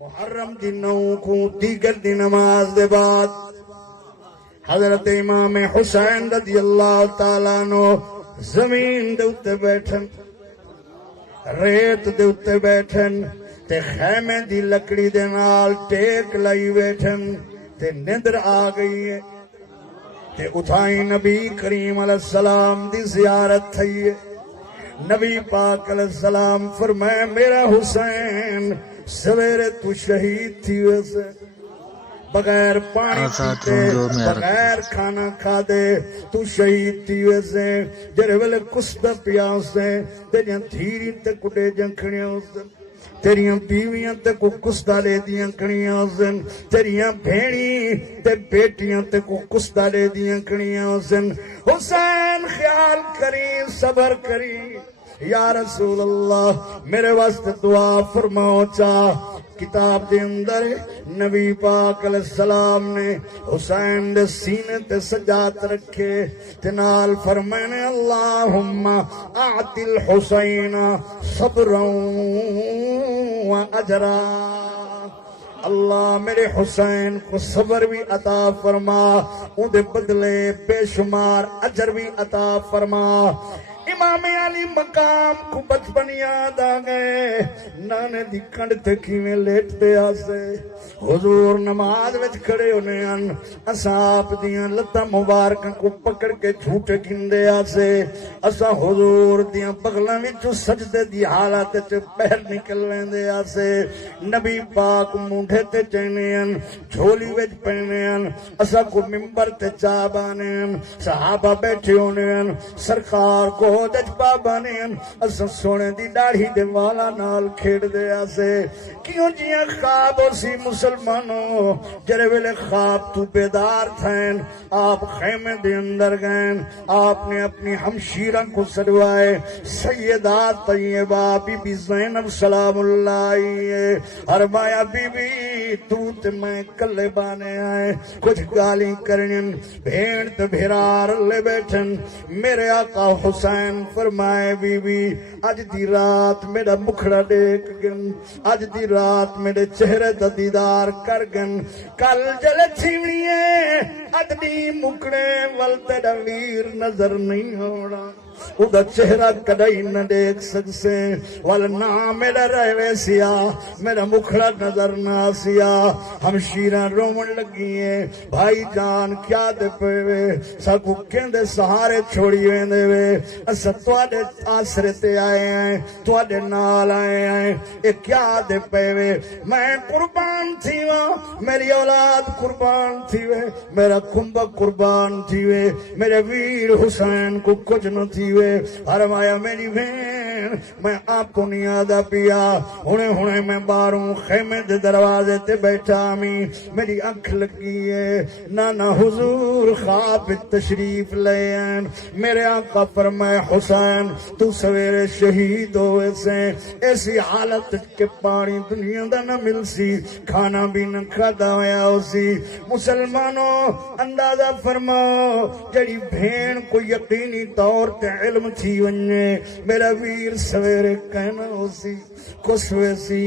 محرم دی 9 کو دیگر دی نماز دے بعد حضرت امام حسین رضی اللہ تعالیٰ عنہ زمین دے اتے بیٹھن، ریت دے اتے بیٹھن تے خیمے دی لکڑی دے نال ٹیک لائی بیٹھن تے نیندر آ گئی ہے تے اٹھائی نبی کریم علیہ السلام دی زیارت تھی ہے۔ نبی پاک علیہ السلام فرمائے میرا حسین سویرے تو شہید تھی ویسے، بغیر پانی پیتے بغیر کھانا کھا دے تو شہید تھی ویسے، جرے ویلے کستا پیاسے تیریاں دھیری تے کٹے جنکھنیاں اسے، تیریاں بیویاں تے کو کستا لے دیاں کنیاں اسن، تیریاں بھینی تے بیٹیاں تے کو کستا لے دیاں کنیاں اسن۔ حسین خیال کری صبر کری، یا رسول اللہ میرے واسطے دعا فرماؤ چاہ۔ کتاب دے اندر نبی پاک علیہ السلام نے حسین دے سینے تے سجات رکھے تے نال فرمانے اللہم اعطِ الحسین صبرا و اجرا، اللہ میرے حسین کو صبر بھی عطا فرما، ان دے بدلے بے شمار اجر بھی عطا فرما۔ امام علی مقام کو بچپن یاد آ گئے، نانے دی کنڈ تے کیویں لیٹتے آسے، حضور نماز وچ کھڑے ہونے ان، اساں آپ دیاں لتاں مبارکاں کو پکڑ کے جھوٹے گھندے آسے، اساں حضور دیاں بغلاں وچوں سجدے دی حالت وچ پیر نکل ویندے آسے، نبی پاک مونڈھے تے چینے ان، جھولی وچ پینے ان، اساں کو ممبر تے چا بانے ان، صحابہ بیٹھے ہونے ان، سرکار کو دج بابانے ان، اساں سونے دی داڑھی دے والا نال کھیڑ دے آسے۔ کیوں جیاں خواب ہو سی مسلمانوں، جرے ویلے خواب تو بیدار تھین، آپ خیمے دے اندر گئن، آپ نے اپنی ہمشیرہ کو سڑوائے، سیدہ طیبہ بی بی زینب سلام اللہ علیہ، فرمایا بی بی تو تے میں کلے بانے آئے، کچھ گالی کرنن، بھیڑ تے بھیرار لے بیٹھن، میرے آقا حسین فرمائے بی بی اج دی رات میرا مکھڑا دیکھ گن، اج دی رات میرے چہرے دا دیدار کر گن، کل جلے چھیڑیے ادنی مکڑے ول تیرا ویر نظر نہیں ہونا، اُدا چہرہ کدائی نہ دیکھ سکسے، ولنا میرا رہوے سیاہ میرا مکھڑا نظر نہ سیاہ۔ ہمشیرہ رومن لگی ہیں بھائی جان کیا دے پوے، ساکو کہندے سہارے چھوڑی ویندے وے، اسا توڑے آسرے تے آئے ہیں، توڑے نال آئے ہیں، اے کیا دے پوے، میں قربان تھی وہاں، میری اولاد قربان تھی وے، میرا کھمبا قربان تھی وے، میرے ویر حسین کو کچھ نہ تھی وے، فرمایا میری بہن میں آپ کو نہیں آدھا پیا، ہونے میں باروں خیمے دے دروازے تے بیٹھا میں، میری آنکھ لگی ہے، نانا حضور خواب تشریف لے ہیں، میرے آقا فرمائے حسین تو سویرے شہید ہوئے سے، ایسی حالت کے پانی دنیا دا نہ مل سی، کھانا بھی نہ کھادا ہویا ہو سی۔ مسلمانوں اندازہ فرماؤ جڑی بھین کو یقینی طور تے علم تھی ونجے، میرا ویر سویرے کہنا ہو سی، کس ہوئے سی،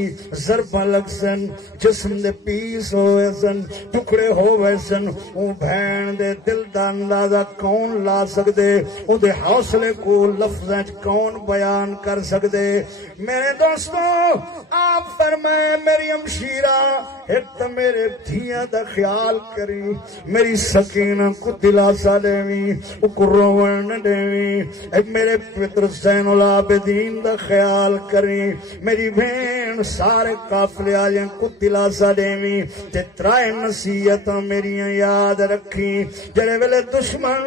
ضربہ لگ سن، جسم دے پیس ہوئے سن، ٹکڑے ہوئے سن، اون بھین دے دل دا اندازہ کون لا سکدے، اون دے حوصلے کو لفظیں کون بیان کر سکدے۔ میرے دوستوں آپ فرمائے میری ہمشیرہ ایک تو میرے دھیاں دا خیال کری، میری سکینہ کو دلاسا دیویں، اکو روون نہ دیویں، ایک میرے پتر زین العابدین دا خیال کری، میری بہن سارے قافلے آجیں کو دلاسا دیویں، تے ترائے نصیحتاں میریاں یاد رکھی، جرے ویلے دشمن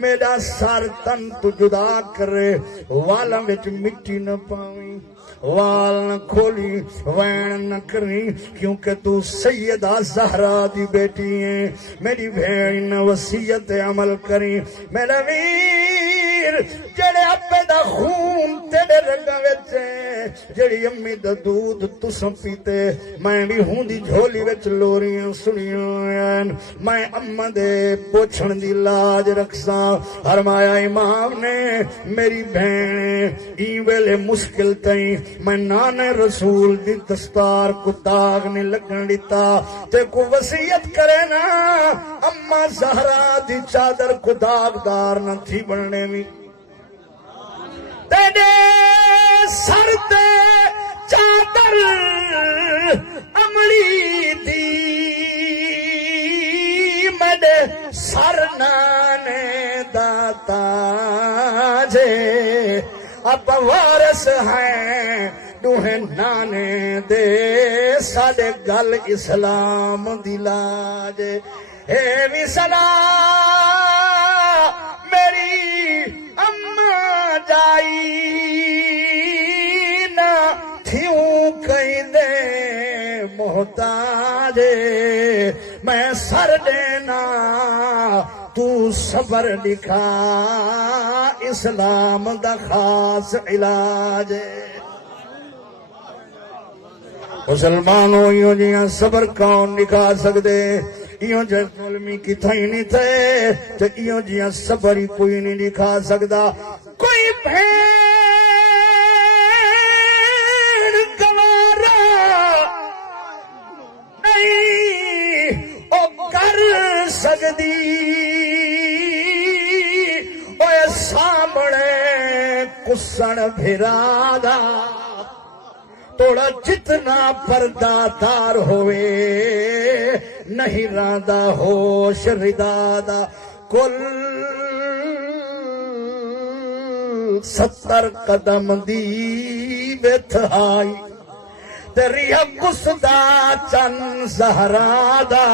میرا سار تن تو جدا کرے، والا وچ مٹی نہ پاویں، وال نہ کھولی وین نہ کریں، کیونکہ تو سیدہ زہرا دی بیٹی ہیں، میری بہن وصیت عمل کریں، میرا ویر جڑے ابے دا خون تیرے رگاں وچ جڑی امی دا دودھ تساں پیتے میں بھی ہوں دی جھولی وچ لوریاں سنیاں میں اما دے پوچھن دی لاج رکھساں فرمایا امام نے میری بہن ای ویلے مشکل تئیں میں نانے رسول دی دستار کو داغ نہیں لگن دیتا تے کو وصیت کرے نا اما زہرا دی چادر کو داغدار نہ تھی بننے میں تیرے سر تے چادر امڑی دی میرے سر نانے داتا جے اب وارث ہیں دوہے نانے دے ساڑے گل اسلام دلاج اے بھی سلام میری اماں جائی نہ تھیوں کہیں دے محتاج میں سر دینا تو صبر لکھا اسلام دا خاص علاج مسلمانوں یوں جیاں صبر کون لکھا سکدے ایوں جے ظلمی کی تھائی نہیں تھے تو ایوں جیاں صبر ہی کوئی نہیں لکھا سکدا کوئی بھین گوارا نہیں او کر سکدی اوے سامنے کسن بھرادا توڑا جتنا پردہ دار ہوئے نہیں راندہ ہوش ردادہ کل 70 قدم دی بیتھائی تیری گسدا چن زہرادہ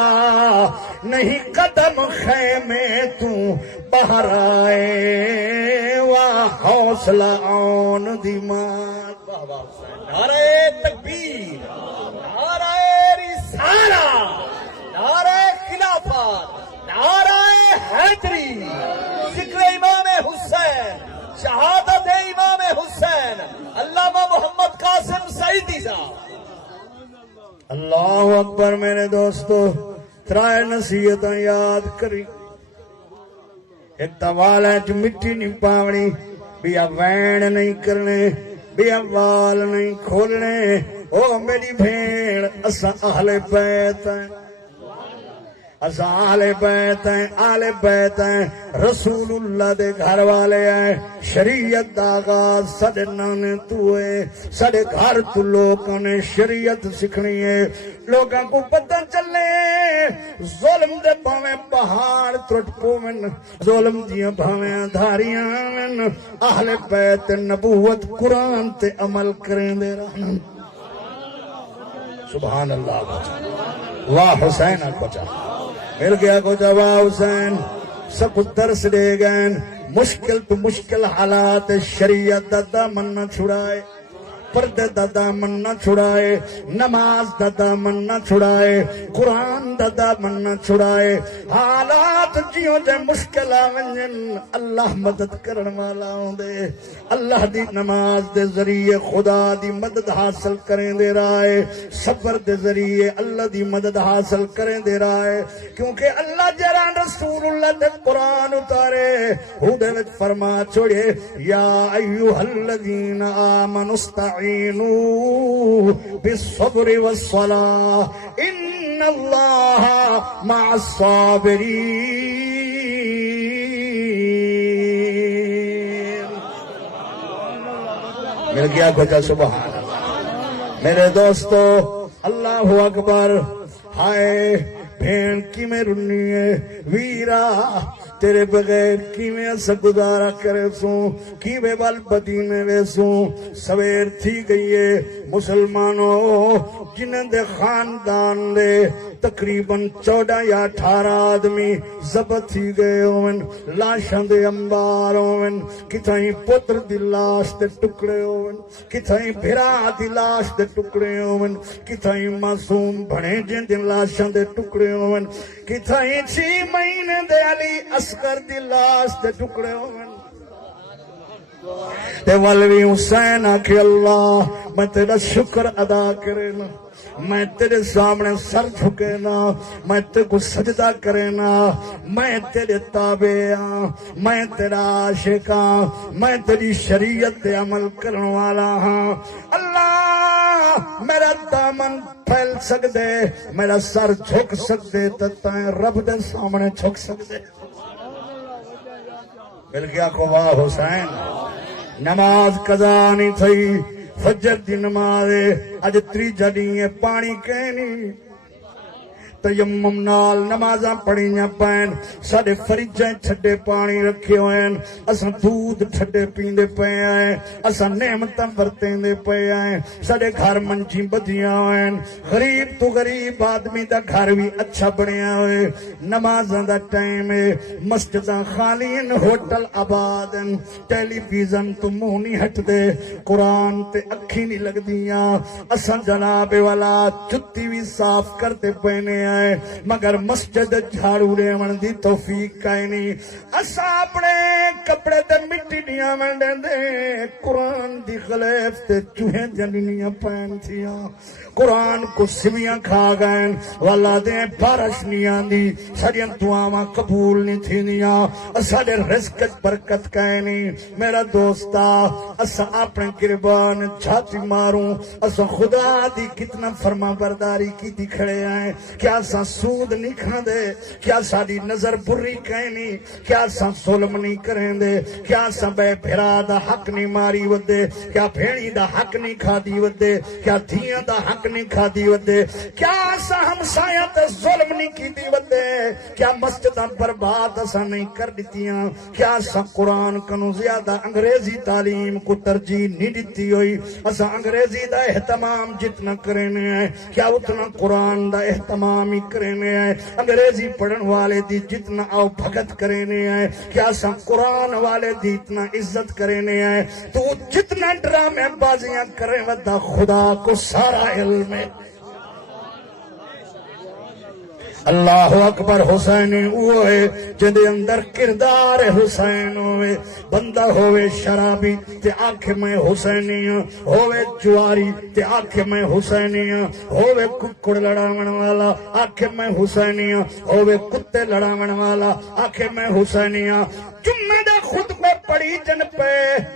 نہیں قدم خیمے تو باہر آئے واہ حوصلہ آن دیمان نعرہ تکبیر، نعرہ رسالہ، نعرہ خلافت، نعرہ حیدری، ذکر امام حسین، شہادت امام حسین، علامہ محمد قاسم سعیدی صاحب۔ اللہ اکبر میرے دوستو ترائے نصیحتاں یاد کری ایک توال ہے جو مٹی نہیں پاونی بیا وین نہیں کرنے بیا وال نہیں کھولنے او میری بھیڑ اسا اہل بیت ہیں اسا اہل بیت ہیں اہل بیت ہیں رسول اللہ دے گھر والے ہیں شریعت دا آغاز ساڑے نانے تو ہے ساڑے گھر تو لوگوں نے شریعت سکھنی ہے لوگوں کو پتہ چلے ظلم دے پاویں پہاڑ ترٹ پومن ظلم دیاں پاویں دھاریاں من اہل بیت نبوت قرآن تے عمل کریں دے رہنا سبحان اللہ واہ حسین اکوچا مل گیا کچھ واہ حسین سب درس دے گئے مشکل تو مشکل حالات شریعت دا دامن نہ چھڑائے پردے دا دامن نہ چھڑائے نماز دا دامن نہ چھڑائے قرآن دا دامن نہ چھڑائے حالات جیوں دے مشکل آونجن اللہ مدد کرن والا ہوں دے اللہ دی نماز دے ذریعے خدا دی مدد حاصل کریں دے رائے صبر دے ذریعے اللہ دی مدد حاصل کریں دے رائے کیونکہ اللہ جران رسول اللہ دے قرآن اتارے ہودے وچ فرما چھوڑے یا ایوہ الذین آمنوا استعینوا بالصبر والصلاة ان اللہ مع الصابرین مل گیا کچھ سبحان اللہ میرے دوستو اللہ اکبر ہائے بھین کی میں رنی ہے ویرا تیرے بغیر کی میں اسا گزارا کرے سوں کی میں بال بدینے وے سوں سویر تھی گئی ہے مسلمانوں جنہیں دے خاندان دے تقریباً 14 یا 18 آدمی ضبط تھی گئے ہوئن لاشاں دے انبار ہوئن کتھائیں پتر دی لاش دے ٹکڑے ہوئن کتھائیں بھرا دی لاش دے ٹکڑے ہوئن کتھائیں معصوم بھڑے جن دن لاشاں دے ٹکڑے ہوئن کتھائیں 6 مہینے دے علی اصغر دی لاش دے ٹکڑے ہوئن تے ولوی حسین آکھے اللہ میں تیرا شکر ادا کرے نا، میں تیرے سامنے سر جھکے نا، میں تیرے کو سجدہ کرے نا، میں تیرے تابع ہاں، میں تیرا عاشق ہاں، میں تیری شریعت تے عمل کرن والا ہاں۔ اللہ میرا دامن پھیل سکدے، میرا سر جھک سکدے تے تائیں رب دے سامنے جھک سکدے۔ مل گیا کو واہ حسین۔ نماز قضا نہیں تھی، فجر دی نماز اج تریجا ڈی پانی کہنی، تیمم نال نمازاں پڑھیاں پین، ساڈے فریجاں چھڈے پانی رکھے ہوئے ہیں، اساں دودھ چھڈے پیندے پے آئے، اساں نعمتاں برتیندے پے آئے، ساڈے گھر منجی بدیاں ہوئے ہیں، غریب تو غریب آدمی دا گھر بھی اچھا بنیا ہوئے، نمازاں دا ٹائم ہے، مسجداں خالی ہیں، ہوٹل آباد ہیں، ٹیلی ویژن تو منہ نہیں ہٹ دے، قرآن تے اکھی نہیں لگ دیاں، اساں جناب والا جتی بھی صاف کرتے پینے آئے، مگر مسجد جھاڑو لیون دی توفیق کائیں نہیں، اساں اپنے کپڑے تے مٹی دیاں ونڈیں دے، قرآن دی غلیف تے چوہے جنینیاں پہن تھیاں، قرآن کو سویاں کھا گئے، والا دے بارش نہیں آندی، ساڈیاں دعاواں قبول نہیں تھیندیاں، ساڈے رزق برکت کائیں نہیں۔ میرا دوستا اساں اپنے گربان چھاتی ماروں، اساں خدا دی کتنا فرما برداری کی دکھڑے آئیں، کیا اساں سود نہیں کھان دے، کیا ساڈی نظر بری کہیں نہیں، کیا اساں ظلم نہیں کریں دے، کیا اساں بے بھرا دا حق نہیں ماری ودے، کیا بھیڑی دا حق نہیں کھا دی ودے، کیا دھیاں دا حق نہیں کھا دی ودے، کیا اساں ہمسایاں تے ظلم نہیں کی دی ودے، کیا مسجداں برباد اساں نہیں کر دیتیاں، کیا اساں قرآن کنو زیادہ انگریزی تعلیم کو ترجیح نہیں دیتی ہوئی، اساں انگریزی دا اہتمام جتنا کرنے ہیں کیا اتنا قرآن دا اہتمام ہی کرنے ہیں، انگریزی پڑھن والے دی جتنا آؤ بھگت کرنے ہیں کیا اساں قرآن والے دی اتنا عزت کرنے ہیں، تو جتنا ڈرامے بازیاں کریں ودا خدا کو سارا علم ہے۔ اللہ اکبر۔ حسین اوے جدے اندر کردار حسین ہوئے، بندہ ہوئے شرابی تے آنکھ میں حسینی ہاں، ہوئے جواری تے آنکھ میں حسینی ہاں، ہوئے ککڑ لڑاون والا آنکھ میں حسینی ہاں، ہوئے کتے لڑاون والا آنکھ میں حسینی ہاں۔ جمعہ دا خطبہ پڑھی جن پہ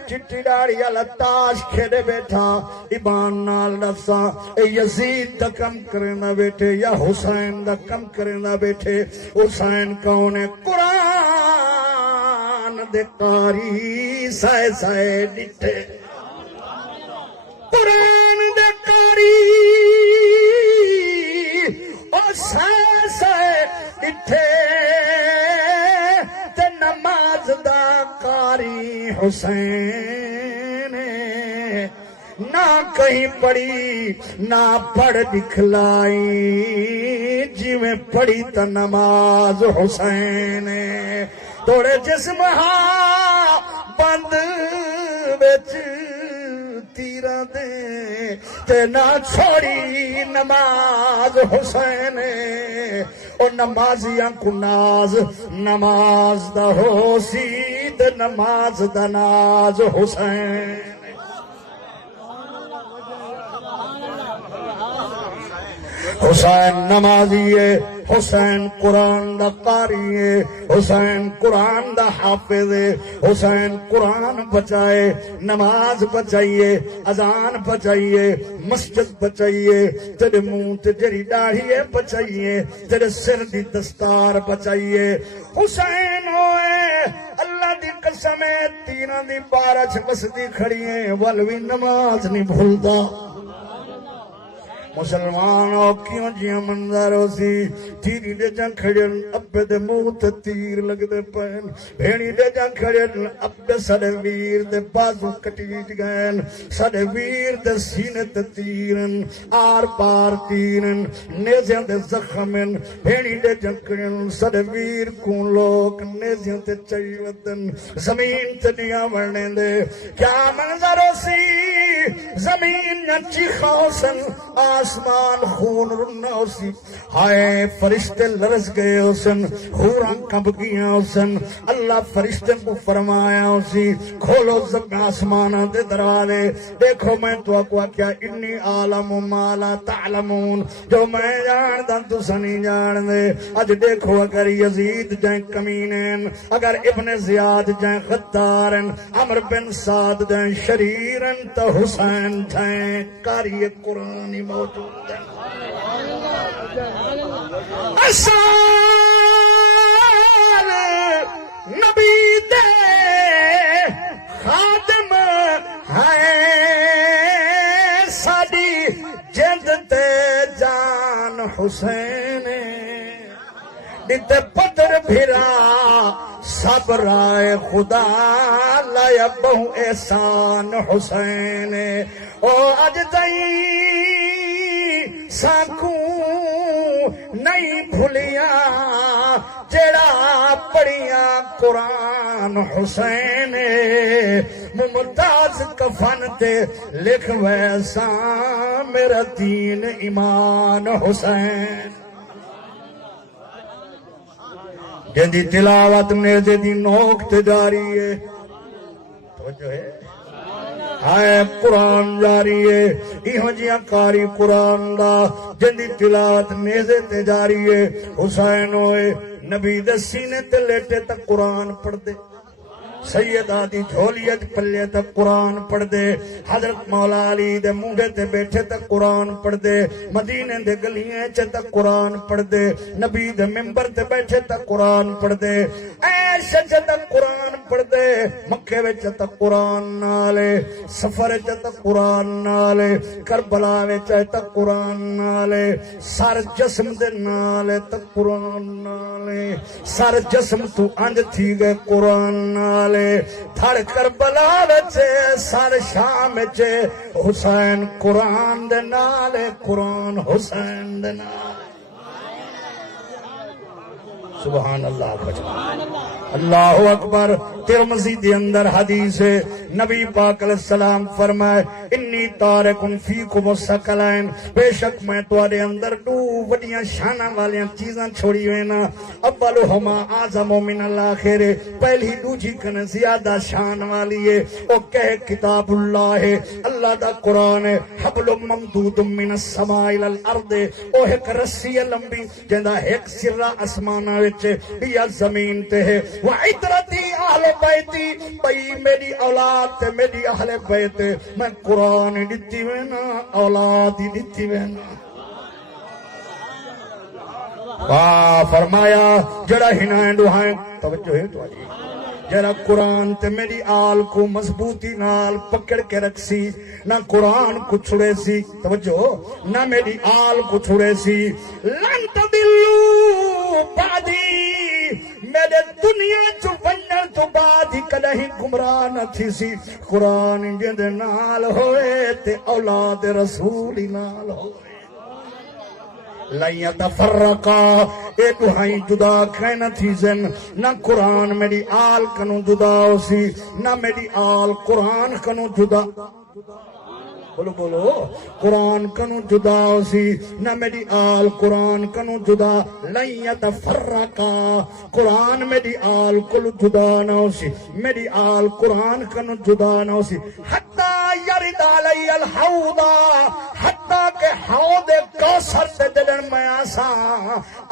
چٹی ڈاڑی والا تاش کھیڑے بیٹھا، ایمان نال دساں اے یزید دا کم کرنا بیٹھے یا حسین دا کم کرنا بیٹھے؟ حسین کون ہے؟ قرآن دے قاری سائے سائے ڈٹھے، قرآن دے قاری او سائے سائے ڈٹھے، نماز دا قاری حسین نہ کہیں پڑھی نہ پڑھ دکھلائی، جویں پڑھی تا نماز حسین توڑے جسم ہاں بند بچ تیرہ دے تے نہ چھوڑی نماز حسین، اور نمازیاں کو ناز نماز دا ہو سی تے نماز دا ناز حسین۔ حسین نمازی ہے، حسین قرآن دا قاری ہے، حسین قرآن دا حافظ ہے، حسین قرآن بچائے، نماز بچائیے، اذان بچائیے، مسجد بچائیے، تیرے منہ تے جری داڑھی ہے بچائیے، تیرے سر دی دستار بچائیے۔ حسین ہوئے اللہ دی قسم ہے تیرہ دی بارش بسدی کھڑی ہے، ولوی نماز نہیں بھولدا۔ مسلمان کیوں جیاں منظر ہو سی، تیری دے جان کھڑن ابے دے منہ تے تیر لگ دے پین، بھیڑی دے جان کھڑن ابے سڑے ویر دے بازو کٹیٹ گئن، سڑے ویر دے سینے تے تیرن، آر پار تیرن، نیزیاں دے زخمن، بھیڑی دے جان کھڑن سڑے ویر کون لوگ نیزیاں تے چاہی ودن، زمین تے نیا ورنے دے، کیا منظر ہو سی، زمین نچی خوصن آسمان خون رنا اسی ہائے فرشتے لرز گئے اسن خوراں کب گیا اسن اللہ فرشتے کو فرمایا اسی کھولو آسمان دے دروازے دیکھو میں تو کو کیا انی عالم ما لا تعلمون جو میں جاندا تساں نہیں جان دے اج دیکھو اگر یزید جائیں کمینین اگر ابن زیاد جائیں غدارن عمر بن سعد جائیں شریرن تو حسین جائیں کاری قرآن موجود ہے اصال نبی دے خادم ہے ساڈی جند تے جان حسین دیتے پتر بھرا سب رائے خدا لایا بہو احسان حسین او اج تئی ساکوں نہیں بھولیا جڑا پڑھیا قرآن حسین ممتاز کفن تے لکھ ویسا میرا دین ایمان حسین جندی تلاوت میرے دی نوک تے جاری ہے توجہ ہے آئے قرآن جاری ہے ایہو جیاں کاری قرآن دا جندی تلاوت میزے تے جاری ہے حسین ہوئے نبی دے سینے تے لیٹے تک قرآن پڑھ دے سیدہ دی جھولیت پلے تک قرآن پڑھ دے حضرت مولا علی دے مونڈے تے بیٹھے تک قرآن پڑھ دے مدینے دے گلیاں چے تک قرآن پڑھ دے نبی دے ممبر تے بیٹھے تک قرآن پڑھ دے عیش چے تک قرآن پڑھ دے مکے وچ تک قرآن نالے سفر چے تک قرآن نالے کربلا وچ تک قرآن نالے سر جسم دے نالے تک قرآن نالے سر جسم تو انج تھی گئے قرآن نالے تھڑ کربلا وچ سر شام وچ حسین قرآن دے نالے قرآن حسین دے نالے سبحان اللہ بجا اللہ اکبر ترمذی دے اندر حدیث ہے نبی پاک علیہ السلام فرمائے انی تارکن فیکم الثقلین بے شک میں تواڈے اندر دو وڈیاں شاناں والیاں چیزاں چھوڑی ہوئے نا اولہما اعظم من الاخر پہلی دوجی کن زیادہ شان والی ہے او کہ کتاب اللہ ہے اللہ دا قرآن ہے حبل ممدود من السماء الى الارض او ایک رسی لمبی جندا ایک سرا اسماناں وچ یا زمین تے ہے وعطرتی اہل بیتی بھئی میری اولاد تے میری اہل بیت میں قرآن دتی وینا اولاد ہی دتی وینا واہ فرمایا جڑا ہنائیں ڈوہائیں توجہ ہے تو آجی جڑا قرآن تے میری آل کو مضبوطی نال پکڑ کے رکھ سی نہ قرآن کو چھڑے سی توجہ نہ میری آل کو چھڑے سی لن تدلو بعدی میرے دنیا چو ونر تو بعد ہی کدہیں گمراہ نہ تھی سی قرآن جند نال ہوئے تے اولاد رسول نال ہوئے لن یتفرقا اے دوہائیں جدا کھینا تھی زن نہ قرآن میری آل کنو جدا ہو سی نہ میری آل قرآن کنو جدا بولو بولو قرآن کنو جدا ہو سی نہ میری آل قرآن کنو جدا لن یتفرقا قرآن میری آل کلو جدا نہ ہو سی میری آل قرآن کنو جدا نہ ہو سی حتی یرد علی الحوضا حتی کہ حوض کوثر تے جڑن میں آسا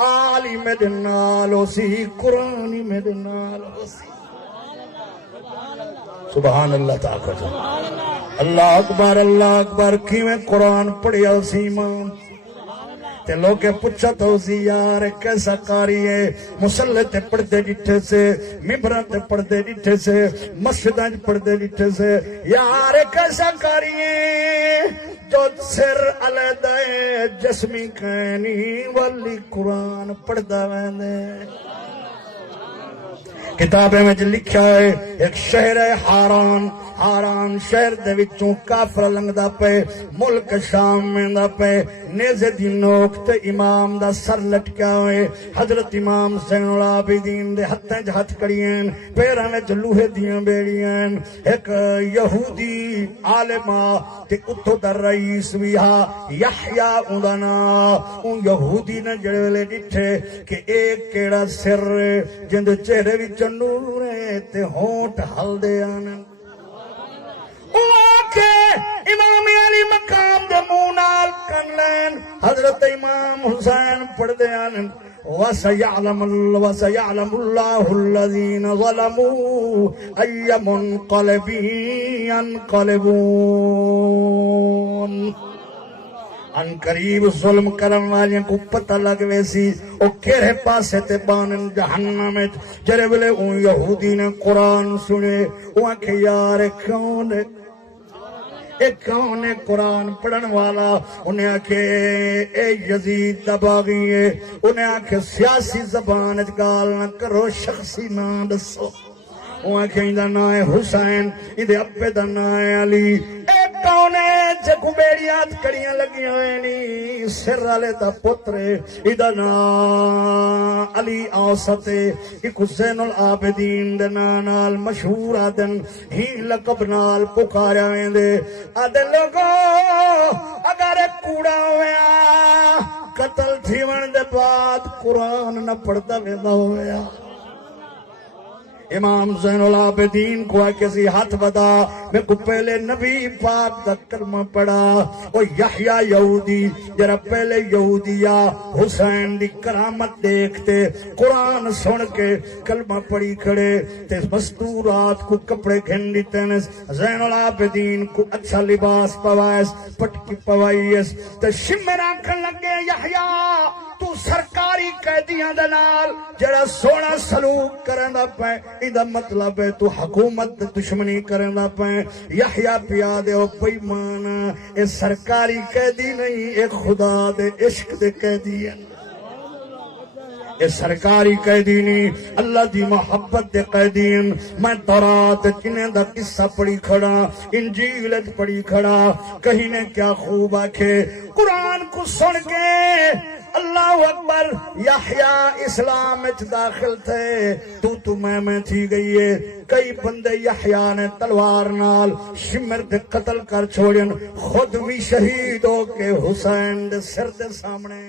آلی میرے نال ہو سی قرآنی میرے نال ہو سی سبحان اللہ تعالی اللہ اکبر کیویں قرآن پڑھیا اسی ایمان تے لوگ پوچھا تو اسی یار کیسا کاری ہے مسلح تے پڑھتے ڈٹھے سے ممبراں تے پڑھتے ڈٹھے سے مسجداں پڑھتے ڈٹھے سے یار کیسا کاری ہے جو سر علیحدہ جسمی کہنی والی قرآن پڑھدا ویندے کتابیں میں لکھا ہے ایک شہر ہے حاران، حاران شہر دے وچوں کافر لنگدا پے، ملک شام میں دا پے، نیزے دی نوک تے امام دا سر لٹکیا ہوئے، حضرت امام زین العابدین دے ہتھیں چ ہتھ کڑیاں، پیراں وچ لوہے دیاں بیڑیاں، ایک یہودی عالمہ تے اتھوں دا رئیس وی ہا یحییٰ اوندا ناں، اون یہودی نے جڑے ویلے ڈٹھے کہ ایک کیڑا سر جند چہرے وچ نور ہے تے ہونٹ ہلدے آن، امام علی مقام دے منہ نال کن لین، حضرت امام حسین پڑھ دے آن وَسَيَعْلَمُ اللَّهُ الَّذِينَ ظَلَمُوا أَيَّ مُنْقَلِبٍ يَنْقَلِبُونَ۔ ان قریب ظلم کرن والے کو پتہ لگ ویسی او کیڑے پاسے تے بانن جہنم وچ، جڑے ویلے او یہودی نے قرآن سنے او آکھے یار کون ہے، ایک کون ہے قرآن پڑھن والا، انہیں آکھے اے یزید دا باغی ہے، انہیں آکھے سیاسی زبان اچ گال نہ کرو، شخصی نام دسو، وہ آکھے اندہ نا ہے حسین، اندے اپے دا نا ہے علی، ایک کون ہے جگو بیڑیات کڑیاں لگی ہوئے نی سر والے دا پترے، اندہ نا علی آستے، ایک زین العابدین دے نال مشہور آدن ہی لقب نال پکاریا ہیں دے آدھے لوگو اگر کوڑا ہویا قتل تھیون دے بعد قرآن نہ پڑھتا ویدہ ہویا، امام زین العابدین کو کسی ہاتھ بدا میں کو پہلے نبی پاک دا کلمہ پڑھا، او یحییٰ یہودی جرا پہلے یہودیہ حسین دی کرامت دیکھتے قرآن سن کے کلمہ پڑھی کھڑے تے مستورات کو کپڑے گھن دیتے ہیں، زین العابدین کو اچھا لباس پوائس پٹکی پوائیس تے شمر آنکھن لگے یحییٰ تو سرکاری قیدیاں دے نال جڑا سونا سلوک کرندا پے، ایدا مطلب ہے تو حکومت دشمنی کرندا پے، یحییٰ پیا دے او بےمان، اے سرکاری قیدی نہیں، اے خدا دے عشق دے قیدی ہیں، اے سرکاری قیدی نہیں، اللہ دی محبت دے قیدی ہیں۔ میں تورات جنہیں دا قصہ پڑھی کھڑا، انجیل پڑھی کھڑا، کہیں نے کیا خوب آکھے قرآن کو سن کے اللہ اکبر، یحییٰ اسلام وچ داخل تھے، تو میں تھی گئی ہے، کئی بندے یحییٰ نے تلوار نال شمر دے قتل کر چھوڑن، خود بھی شہید ہو کے حسین دے سر دے سامنے